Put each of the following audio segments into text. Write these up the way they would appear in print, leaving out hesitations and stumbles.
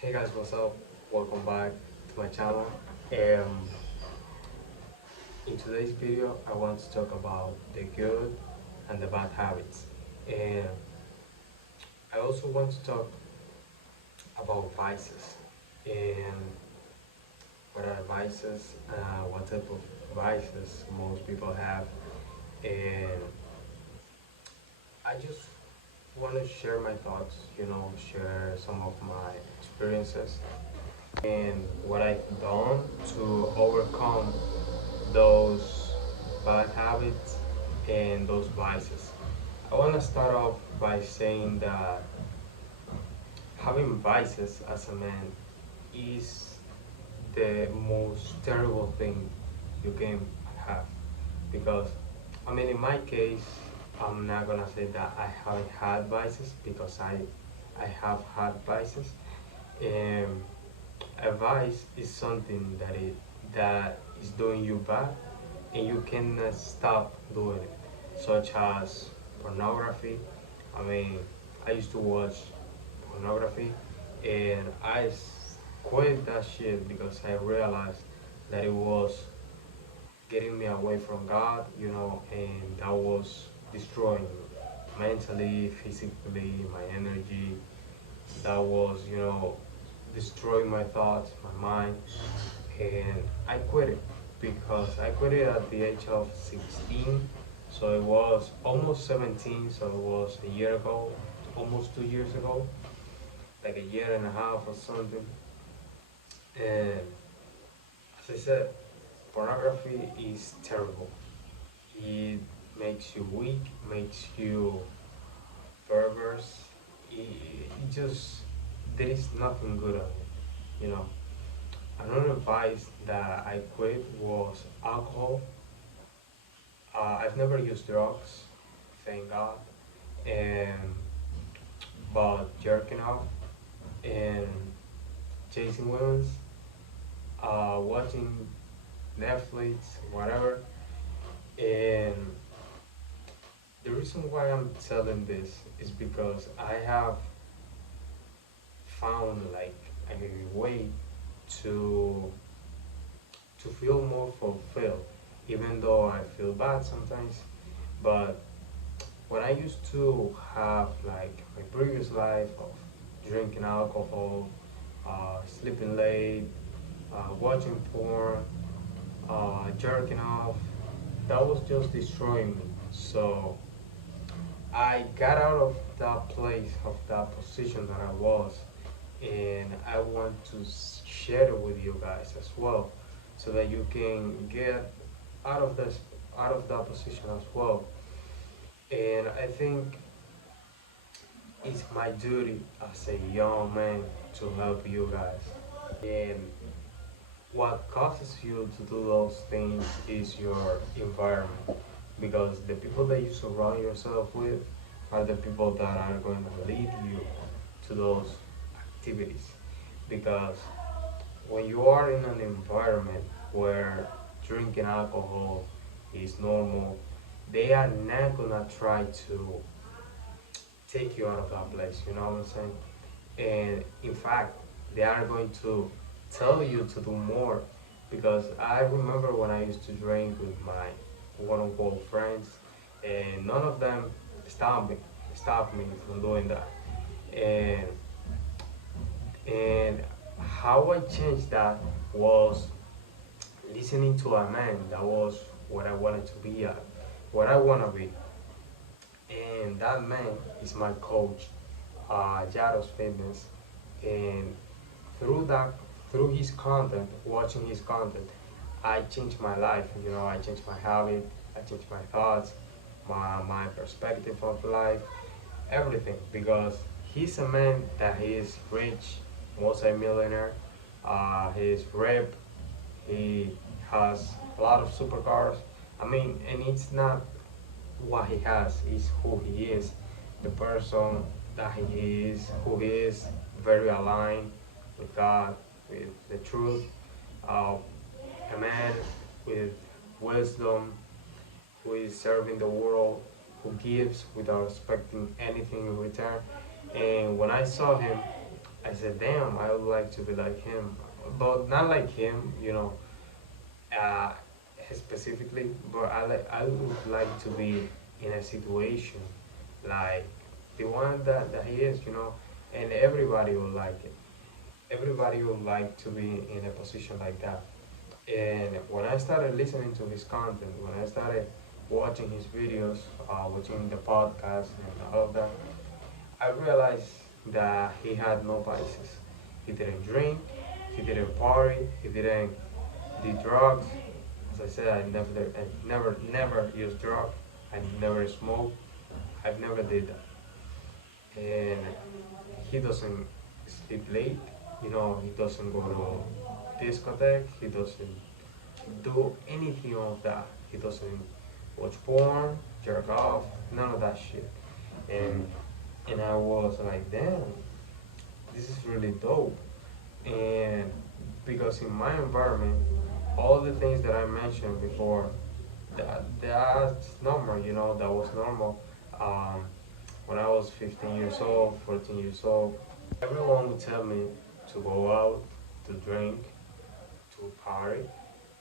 Hey guys, what's up? Welcome back to my channel. Um, in today's video, I want to talk about the good and the bad habits. And I also want to talk about vices and what are vices, what type of vices most people have. And I just want to share my thoughts, share some of my experiences and what I've done to overcome those bad habits and those vices. I want to start off by saying that having vices as a man is the most terrible thing you can have because in my case, I'm not gonna say that I haven't had vices because I have had vices. And a vice is something that is doing you bad and you cannot stop doing it, such as pornography. I mean, I used to watch pornography and quit that shit because I realized that it was getting me away from God, and that was destroying me mentally, physically, my energy. That was, destroying my thoughts, my mind, and I quit it because I quit it at the age of 16. So it was almost 17, so it was a year ago, almost 2 years ago, like a year and a half or something. And as I said, pornography is terrible. It makes you weak, makes you perverse. It just, there is nothing good on it, you know. Another vice that I quit was alcohol. I've never used drugs, thank God, and but jerking off and chasing women, watching Netflix, whatever. And the reason why I'm telling this is because I have found like a way to to feel more fulfilled, even though I feel bad sometimes. But when I used to have like my previous life of drinking alcohol, sleeping late, watching porn, jerking off, that was just destroying me. So I got out of that place, of that position that I was, and I want to share it with you guys as well, so that you can get out of this, out of that position as well. And I think it's my duty as a young man to help you guys. And what causes you to do those things is your environment, because the people that you surround yourself with are the people that are going to lead you to those activities. Because when you are in an environment where drinking alcohol is normal, they are not gonna try to take you out of that place, you know what I'm saying? And in fact, they are going to tell you to do more, because I remember when I used to drink with my quote unquote friends, and none of them stopped me stopped me from doing that. And and how I changed that was listening to a man that was what I wanted to be at, what I want to be. And that man is my coach, Jaros Fitness. And through that, through his content, watching his content, I changed my life. I changed my habit, I changed my thoughts, my perspective of life, everything. Because he's a man that he is rich, multi-millionaire. He is ripped. He has a lot of supercars. And it's not what he has, is who he is, the person that he is, who he is, very aligned with God, with the truth. Uh, a man with wisdom, who is serving the world, who gives without expecting anything in return. And when I saw him, I said, damn, I would like to be like him, but not like him, uh, specifically. But I would like to be in a situation like the one that he is, and everybody would like it. Everybody would like to be in a position like that. And when I started listening to his content, when I started watching his videos, watching the podcast and all of that, I realized that he had no vices. He didn't drink, he didn't party, he didn't do drugs. As I said, never used drugs. I never smoked. I've never did that. And he doesn't sleep late. He doesn't go to discotheque. He doesn't do anything of that. He doesn't watch porn, jerk off, none of that shit. And and I was like, damn, this is really dope. And because in my environment, all the things that I mentioned before, that's normal, that was normal. Um, when I was 15 years old, 14 years old, everyone would tell me to go out, to drink, to party,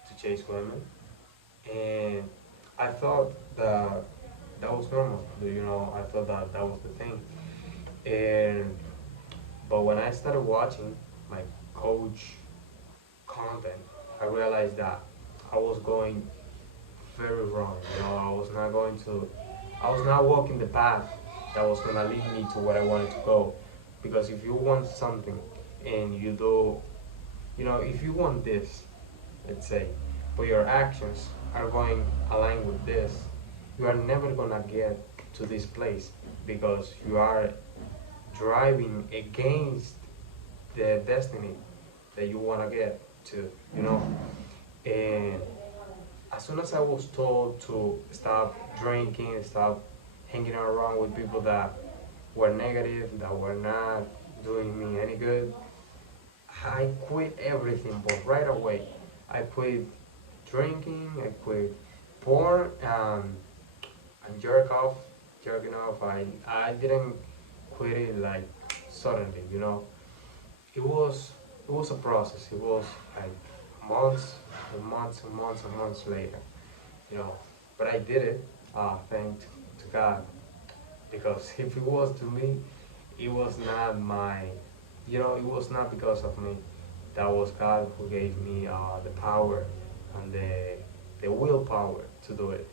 to chase women. And I thought that that was normal. I thought that that was the thing. And but when I started watching my coach content, I realized that I was going very wrong. I was not walking the path that was gonna lead me to where I wanted to go. Because if you want something and you do, if you want this, let's say, but your actions are going aligned with this, you are never gonna get to this place because you are driving against the destiny that you wanna get to, And as soon as I was told to stop drinking, stop hanging around with people that were negative, that were not doing me any good, I quit everything, but right away. I quit drinking, I quit porn, and jerking off. I didn't quit it like suddenly, It was it was a process. It was like months and months and months and months later, you know. But I did it, thanks to God, because if it was to me, it was not it was not because of me. That was God who gave me the power and the willpower to do it.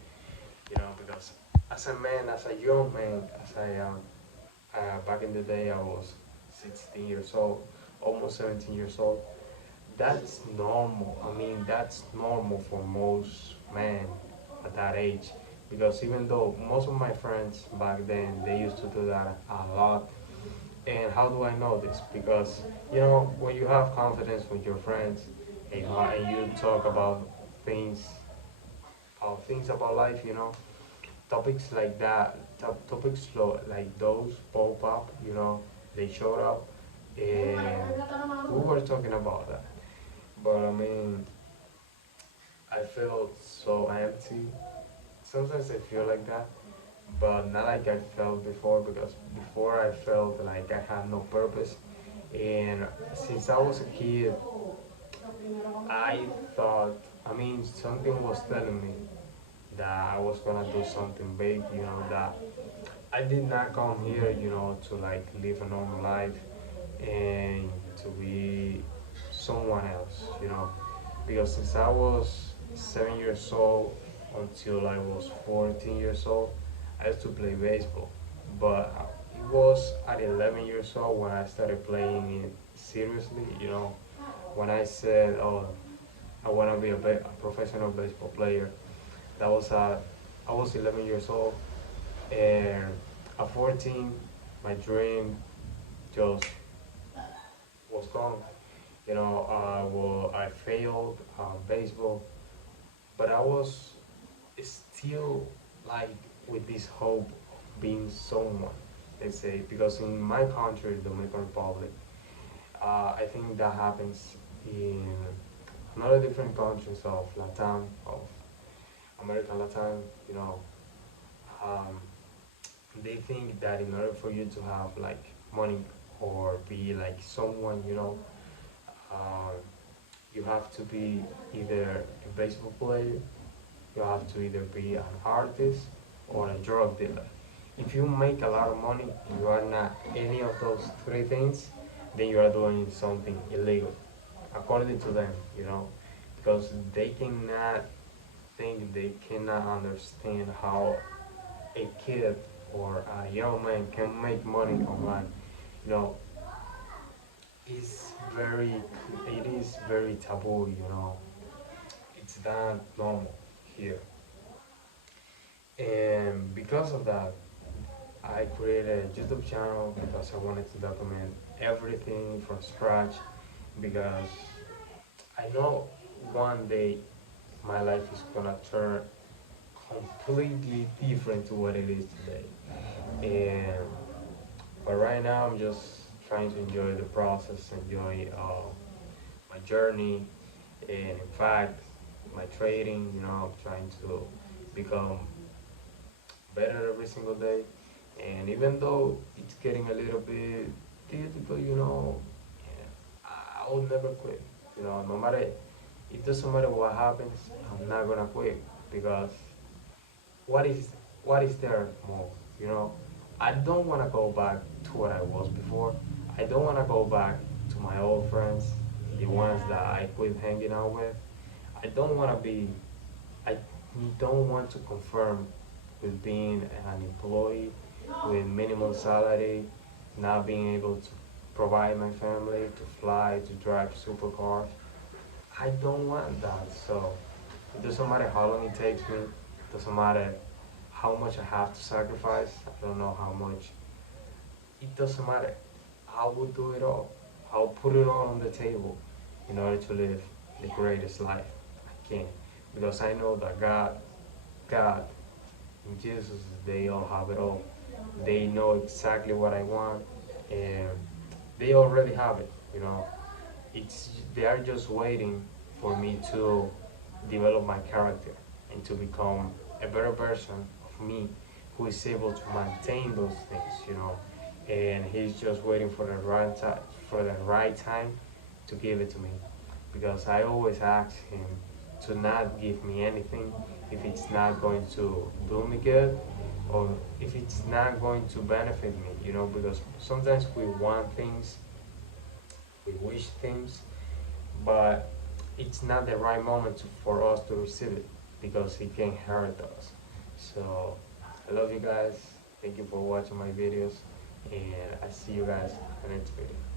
Because as a man, as a young man, as I am, back in the day, I was 16 years old, almost 17 years old. That's normal. I mean, that's normal for most men at that age. Because even though most of my friends back then, they used to do that a lot. And how do I know this? Because, when you have confidence with your friends and you talk about things, things about life, topics like that, topics like those pop up, they showed up, and we were talking about that. But I mean, I feel so empty. Sometimes I feel like that, but not like I felt before, because before I felt like I had no purpose. And since I was a kid, I thought, I mean, something was telling me that I was gonna do something big, that I did not come here, to like live a normal life and to be someone else, because since I was 7 years old until I was 14 years old, I used to play baseball. But it was at 11 years old when I started playing it seriously, when I said, oh, I want to be a professional baseball player. That was I was 11 years old, and at 14, my dream just was gone. Well, I failed baseball, but I was still like with this hope of being someone. Let's say, because in my country, Dominican Republic, I think that happens in another different countries of Latam, of American Latam. Um, they think that in order for you to have like money or be like someone, uh, you have to be either a baseball player, you have to either be an artist or a drug dealer. If you make a lot of money and you are not any of those three things, then you are doing something illegal, according to them, because they cannot think, they cannot understand how a kid or a young man can make money online. You know, it's very, it is very taboo. It's not normal here, and because of that, I created a YouTube channel because I wanted to document everything from scratch because I know one day my life is gonna turn completely different to what it is today. And but right now I'm just trying to enjoy the process, enjoy my journey, and in fact my trading. I'm trying to become better every single day. And even though it's getting a little bit difficult, I will never quit. No matter, it doesn't matter what happens, I'm not gonna quit because what is what is there more? You know, I don't wanna go back to what I was before. I don't wanna go back to my old friends, the ones that I quit hanging out with. I don't wanna be I don't want to confirm with being an employee with minimum salary, not being able to provide my family, to fly, to drive supercars. I don't want that. So it doesn't matter how long it takes me. It doesn't matter how much I have to sacrifice. I don't know how much. It doesn't matter. I will do it all. I'll put it all on the table in order to live the greatest life I can. Because I know that God, and Jesus, they all have it all. They know exactly what I want, and they already have it. It's they are just waiting for me to develop my character and to become a better version of me who is able to maintain those things. And he's just waiting for the right time to give it to me, because I always ask him to not give me anything if it's not going to do me good, or if it's not going to benefit me, because sometimes we want things, we wish things, but it's not the right moment for us to receive it because it can hurt us. So I love you guys. Thank you for watching my videos, and I see you guys in the next video.